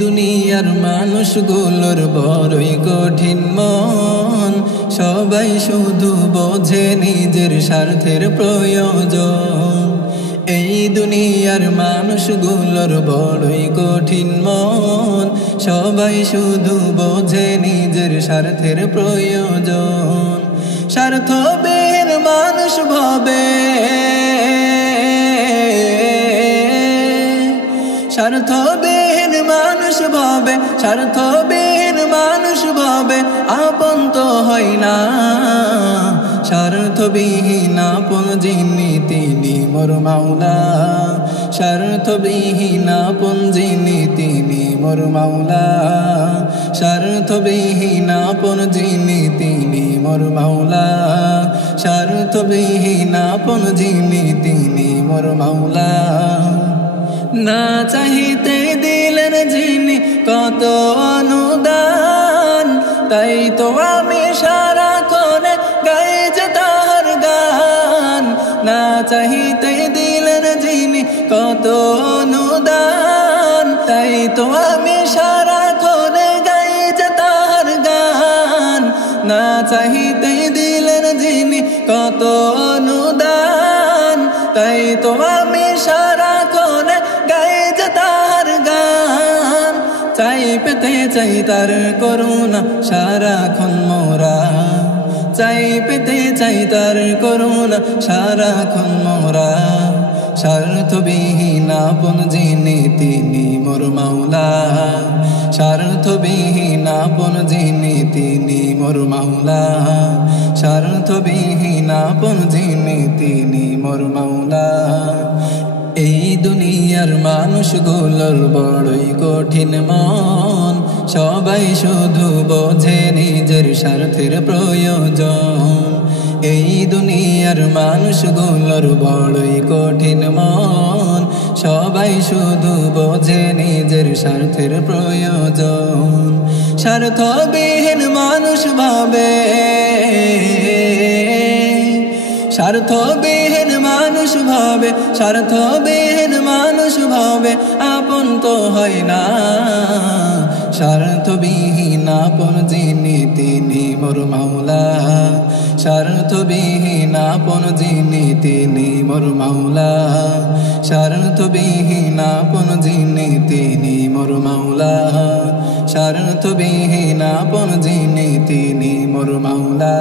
দুনিয়ার মানুষগুলোর বড়ই কঠিন মন, সবাই শুধু বোঝে নিজের স্বার্থের প্রয়োজন। এই দুনিয়ার মানুষগুলোর বড়ই কঠিন মন, সবাই শুধু বোঝে নিজের স্বার্থের প্রয়োজন। স্বার্থবিহীন মানুষ ভাবে, স্বার্থবিহীন মানুষ ভাবে, স্বার্থবিহীন মানুষ ভাবে আপন তো হয় না। স্বার্থবিহীন আপন যিনি তিনি মোর মাওলা, স্বার্থবিহীন আপন যিনি তিনি মোর মাওলা, স্বার্থবিহীন আপন যিনি তিনি মোর মাওলা, স্বার্থবিহীন আপন যিনি তিনি মোর মাওলা। না চাহিতে দিলেন যিনি কত অনুদান, তাই তো আমি সারাক্ষণে গাই যে তাহার গান। না চাহিতে দিলেন যিনি কত অনুদান, তাই তো আমি সারাক্ষণে গাই যে তাহার গান। না চাহিতে দিলেন যিনি কত অনুদান, তাই তো আমি সারাক্ষণে গাই যে তাহার গান। চাই পেতে চাই তার করুণা সারাক্ষণ মোরা, চাই পেতে চাই তার করুণা সারাক্ষণ মোরা। স্বার্থবিহীন আপন যিনি তিনি মোর মাওলা, স্বার্থবিহীন আপন যিনি তিনি মোর মাওলা, স্বার্থবিহীন আপন যিনি তিনি মোর মাওলা। এই দুনিয়ার মানুষগুলোর বড়ই কঠিন মন, সবাই শুধু বোঝে নিজের স্বার্থের প্রয়োজন। এই দুনিয়ার মানুষগুলোর বড়ই কঠিন মন, সবাই শুধু বোঝে নিজের স্বার্থের প্রয়োজন। স্বার্থবিহীন মানুষ ভাবে, স্বার্থবিহীন মানুষ ভাবে, স্বার্থবিহীন মানুষ ভাবে আপন তো হয় না। স্বার্থবিহীন আপন যিনি তিনি মোর মাওলা, স্বার্থবিহীন আপন যিনি তিনি মোর মাওলা, স্বার্থবিহীন আপন যিনি তিনি মোর মাওলা, স্বার্থবিহীন আপন যিনি তিনি মোর মাওলা।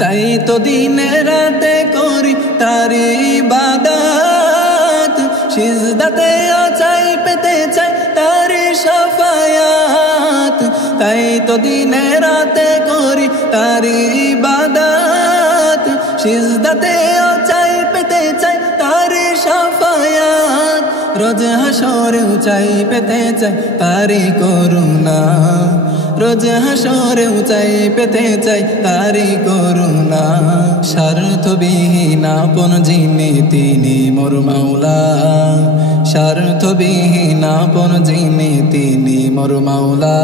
তাই তো দিনে রাতে করি তারি ইবাদত, সিজদাতে চাই পেতে চাই তারি শাফায়াত। তাই তো দিনে রাতে করি তারি ইবাদত, সিজদাতে চাই পেতে চাই তারি শাফায়াত। রোজ হাসরেও চাই পেতে চাই তারি করুণা, রোজ হাসরেও চাই পেতে চাই তারি করুণা। স্বার্থবিহীন আপন যিনি তিনি মোর মাওলা, স্বার্থবিহীন আপন যিনি তিনি মোর মাওলা,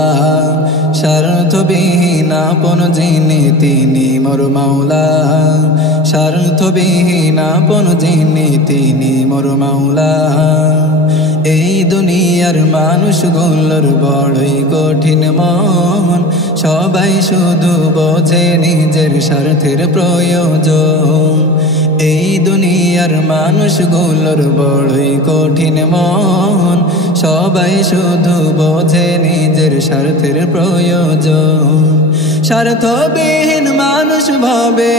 স্বার্থবিহীন আপন যিনি তিনি মোর মাওলা, স্বার্থবিহীন আপন যিনি তিনি মোর মাওলা। এই দুনিয়ার মানুষগুলোর বড়ই কঠিন মন, সবাই শুধু বোঝে নিজের স্বার্থের প্রয়োজন। এই দুনিয়ার মানুষগুলোর বড়ই কঠিন মন, সবাই শুধু বোঝে নিজের স্বার্থের প্রয়োজন। স্বার্থবিহীন মানুষ ভাবে,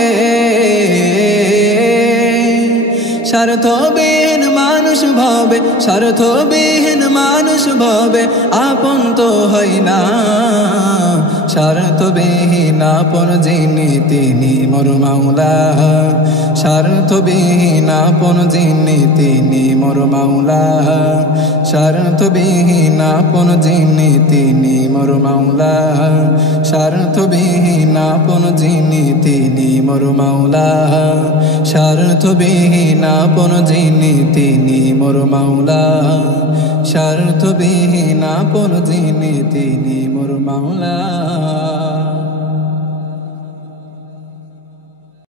স্বার্থবিহীন মানুষ ভাবে, স্বার্থবিহীন মানুষ ভাবে আপন তো হয় না। স্বার্থবিহীন আপন যিনি তিনি মোর মাওলা, স্বার্থবিহীন আপন যিনি তিনি মোর মাওলা, স্বার্থবিহীন আপন যিনি তিনি মোর মাওলা, স্বার্থবিহীন আপন যিনি তিনি মোর মাওলা, স্বার্থবিহীন আপন যিনি তিনি মোর মাওলা, স্বার্থবিহীন আপন যিনি তিনি মোর মাওলা।